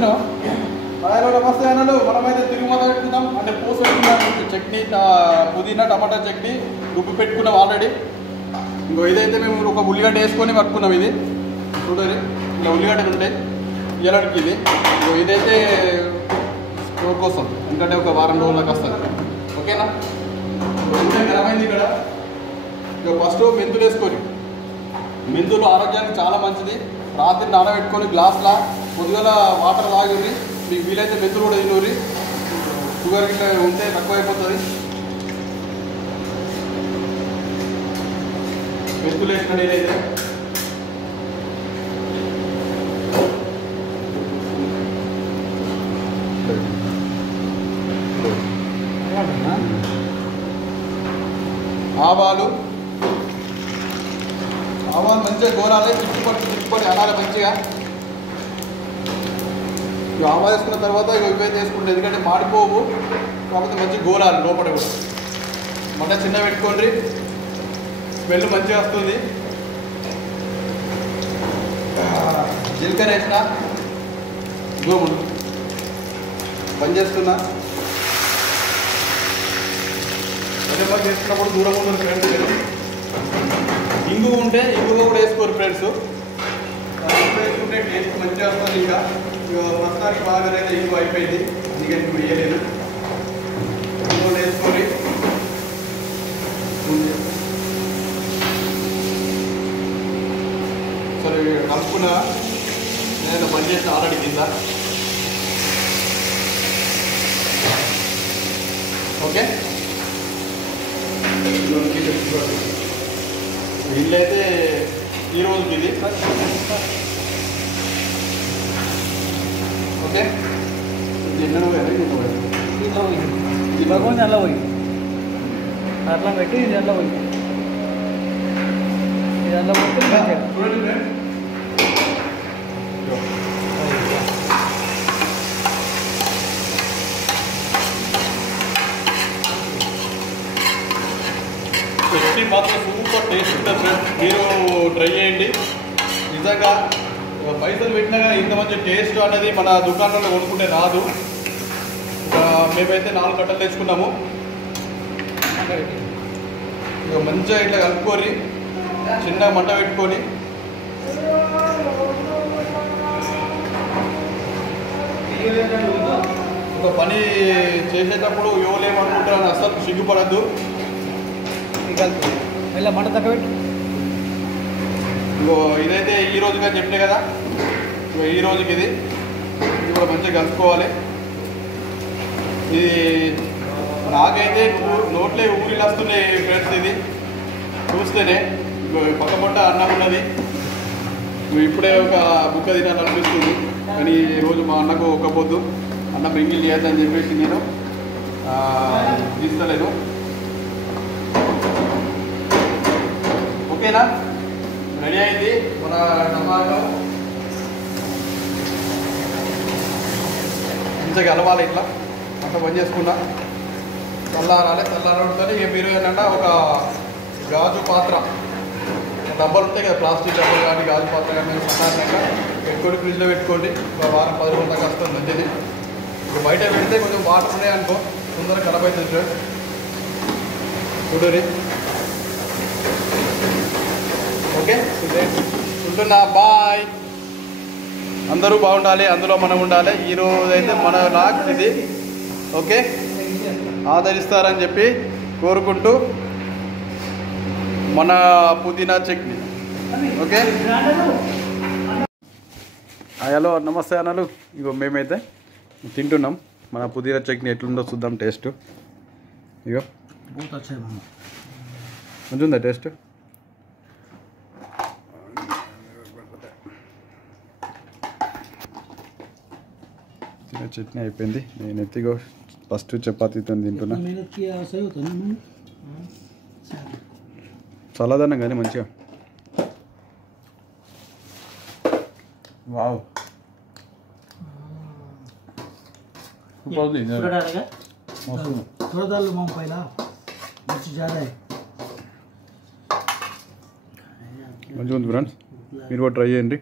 వచ్చినా నమస్తే అన్నలు. మనమైతే తిరుమల పెట్టుకుందాం అంటే పోసి పెట్టుకున్నాం చట్నీ, పుదీనా టమాటా చట్నీ రుబ్బి పెట్టుకున్నాం ఆల్రెడీ. ఇంకో ఇదైతే మేము ఒక ఉల్లిగడ్డ వేసుకొని పట్టుకున్నాం. ఇది చూడండి, ఇలా ఉల్లిగడ్డలు ఉంటాయి ఇలాంటికి. ఇది ఇదైతే స్టోర్ కోసం, ఎందుకంటే ఒక వారం రోజులకు వస్తుంది. ఓకేనా? ఇంకా గరమైంది ఇక్కడ. ఇక ఫస్ట్ మెంతులు వేసుకొని, మెంతులు ఆరోగ్యానికి చాలా మంచిది. రాత్రి నానబెట్టుకొని గ్లాస్లా పొద్దుగల వాటర్ తాగిరి. మీకు వీలైతే మెంతులు కూడా తినూరి. షుగర్ ఇట్లా ఉంటే తక్కువైపోతుంది. మెంతులు వేసిన నేనైతే ఆవాలు మంచిగా గోరాలి. చిట్టుపడి అనాలి మంచిగా. ఆవాలు వేసుకున్న తర్వాత ఇవైతే వేసుకుంటే, ఎందుకంటే మాడిపోవు, కాకపోతే మంచిగా గోరాలి లోపల కూడా. మంట చిన్న పెట్టుకోండి, స్మెల్ మంచిగా వస్తుంది. జీలకర్ర వేసిన దూములు బంద్ చేస్తున్నా. అదే చేసుకున్నప్పుడు దూరం ఉంటుంది ఫ్రెండ్స్. ఇంగు ఉంటే ఇంగు కూడా వేసుకోరు ఫ్రెండ్స్. వేసుకుంటే టేస్ట్ మంచిగా వస్తుంది. ఇంకా ప్రస్తుతానికి బాగా అయితే ఇంగు అయిపోయింది, అందుకని ఇప్పుడు వేయలేదు. ఇంగు వేసుకొని సరే కలుపుకున్నా. నేను బంద్ చేసిన ఆల్రెడీ కింద. ఓకే, ఇల్లు అయితే ఈ రోజుకి ఇది. ఓకే, ఎన్నో భగవాన్ ఎలా పోయి అట్లా పెట్టి ఇది ఎలా పోయి ఇది ఎలా పోతే చట్నీ మాత్రం సూపర్ టేస్ట్ ఉంటుంది ఫ్రెండ్స్. మీరు ట్రై చేయండి. నిజంగా పైసలు పెట్టినా కానీ ఇంత మంచి టేస్ట్ అనేది మన దుకాణంలో కొనుక్కుంటే రాదు. మేమైతే 4 కట్టలు తెచ్చుకున్నాము. ఇక మంచిగా ఇట్లా కలుపుకొని చిన్న మంట పెట్టుకొని ఒక పని చేసేటప్పుడు ఎవరేమనుకుంటారని అస్సలు సిగ్గుపడద్దు. ఇలా మంట తగ్గ పెట్టి ఇంకో ఇదైతే ఈ రోజుగా చెప్పినా కదా, ఈ రోజుకి ఇది కూడా మంచిగా కలుపుకోవాలి. ఇది నాకైతే నోట్లే ఊరిలు వస్తున్నాయి ఫ్రెండ్స్. ఇది చూస్తేనే పక్క పొట్ట అన్నం ఉన్నది. ఇప్పుడే ఒక బుక్క తినాలనిపిస్తుంది, కానీ ఈరోజు మా అన్నకు ఒక పొద్దు అన్నం మింగిల్ చేయొద్దని చెప్పేసి నేను తీస్తలేను. ఓకేనా? రెడీ అయింది మన టమాటో. మంచిగా కలవాలి. ఇట్లా అంతా బంద్ చేసుకున్నా. చల్లారాలి. చల్లారడుతుంది. ఇక మీరు ఏంటంటే ఒక గాజు పాత్ర, డబ్బాలు ఉంటాయి కదా, ప్లాస్టిక్ డబ్బాలు కానీ గాజు పాత్ర కానీ సాధారణంగా పెట్టుకొని ఫ్రిడ్జ్లో పెట్టుకోండి. ఒక వారం 10 రోజుల దాకా వస్తుంది మంచిది. ఇప్పుడు బయట పెడితే కొంచెం వాటర్ ఉన్నాయనుకో తొందరగా ఖరాబ్ అవుతుంది సార్. చూడండి. ఓకే, ఉంటున్నా. బాయ్. అందరూ బాగుండాలి, అందులో మనం ఉండాలి. ఈరోజు అయితే మన లాక్స్ ఇది. ఓకే, ఆదరిస్తారని చెప్పి కోరుకుంటూ మన పుదీనా చట్నీ. ఓకే, హలో నమస్తే అన్నలు. ఇగో మేమైతే తింటున్నాం. మన పుదీనా చట్నీ ఎట్లుందో చూద్దాం టేస్ట్. ఇగో మంచిగా ఉందా టేస్ట్? చట్నీ అయిపోయింది. నేను ఎత్తిగో ఫస్ట్ చపాతీతో తింటున్నా. చల్లదనం కానీ మంచిగా. వావ్, మంచిగా ఉంది ఫ్రెండ్స్. మీరు కూడా ట్రై చేయండి.